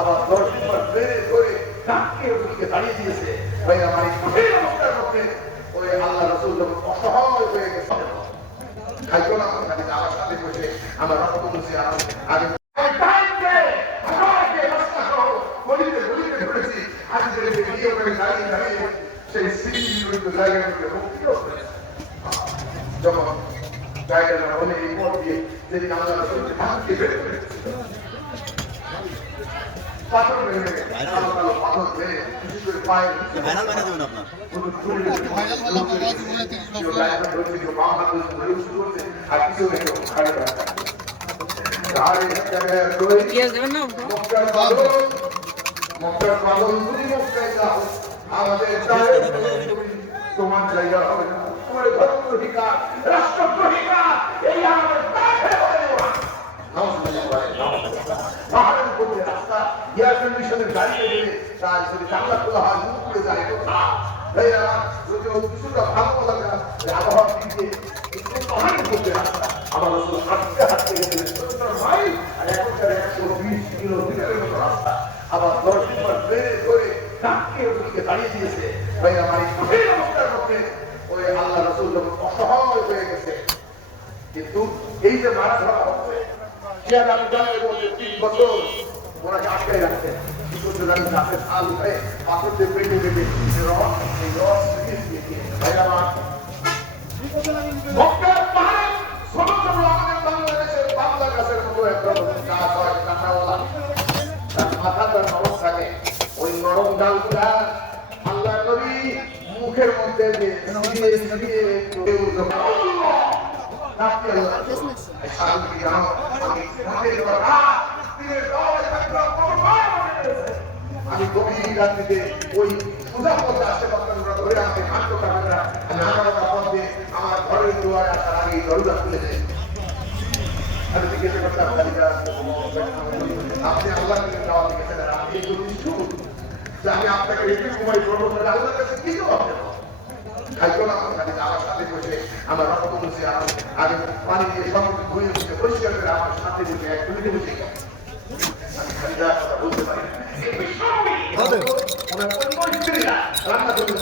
আবার 10 দিন পর বেড়ে করে কাককে ওদিকে দাঁড়িয়ে দিয়েছে। ভাই আমার এই কঠিন অবস্থার মধ্যে ওই আল্লাহ রাসূল যখন অসহায় হয়ে গেছে, খাইতো না আমি আমার সাথে বসে আমার রক্ত মুছে আগে সেই স্মৃতিগুলো জায়গার মধ্যে মুক্তিও করেছে। যখন জায়গাটা হলে এই পথ দিয়ে যেদিন আল্লাহ রাসূলকে ভাঙতে বের করেছে, পাথর বের হয়ে গেছে, পাথর বের বিশেষ করে পায়ের ফাইনাল বানিয়ে দেবেন আপনার আর কিছু রেখে খাড়ি করা আমাদের তোমার জায়গা হবে না, তোমার ধর্মদ্রোহিকা রাষ্ট্রদ্রোহিকা এই আমাদের পাহাড়ের উপরে রাস্তা এয়ার কন্ডিশনের দাঁড়িয়ে গেলে তার যদি চাকলা খোলা হয় মুখ করে যায় কিছুটা ভালো লাগা আবহাওয়া দিকে পাহাড়ের উপরে রাস্তা আমার হাঁটতে হাঁটতে গেলে 70 মাইল আর এখনকার 120 কিলোমিটারের মতো রাস্তা। আবার 10 দিন পর বেড়ে করে কাককে ওদিকে দাঁড়িয়ে দিয়েছে। ভাই আমার এই কঠিন অবস্থার মধ্যে ওই আল্লাহ রাসূল যখন অসহায় হয়ে গেছে, কিন্তু এই যে মারা ধরা হচ্ছে শিয়া রামজানের মধ্যে 3 বছর ওনাকে আটকায় রাখতেন। গাছের ছাল উঠে পাথর দিয়ে পেটে পেটে এই রস ভাই আমার মক্কার পাহাড়ে ছোট ছোট আমাদের বাংলাদেশের বাংলা গাছের মতো একটা গাছ হয় কাঁটাওয়ালা, তার মাথাটা নরম থাকে। ওই নরম ডালগুলা আল্লাহ নবী মুখের মধ্যে আমি গভীর রাত্রিতে ওই পূজা করতে আসতে পারতাম না, ধরে আমাকে হাঁটতে পারবে না। আমি হাঁটা পথে আমার ঘরের দুয়ারে আসার আগে দরজা খুলে দেয়। আমি জিজ্ঞেস করতাম আপনি আল্লাহ দাওয়াতে গেছেন, আপনি একটু নিষ্ঠুর যে আমি আপনাকে রেখে ঘুমাই করবো, আল্লাহর কাছে কি জবাব দেবো? খাইতো না আমি আমার সাথে বসে আমার রক্ত মুছে আগে পানি দিয়ে সমস্ত ধুয়ে মুছে পরিষ্কার করে আমার সাথে বসে এক মিনিটে বসে গেল। আমি খালি যা কথা বলতে পারি না। রান্না করতে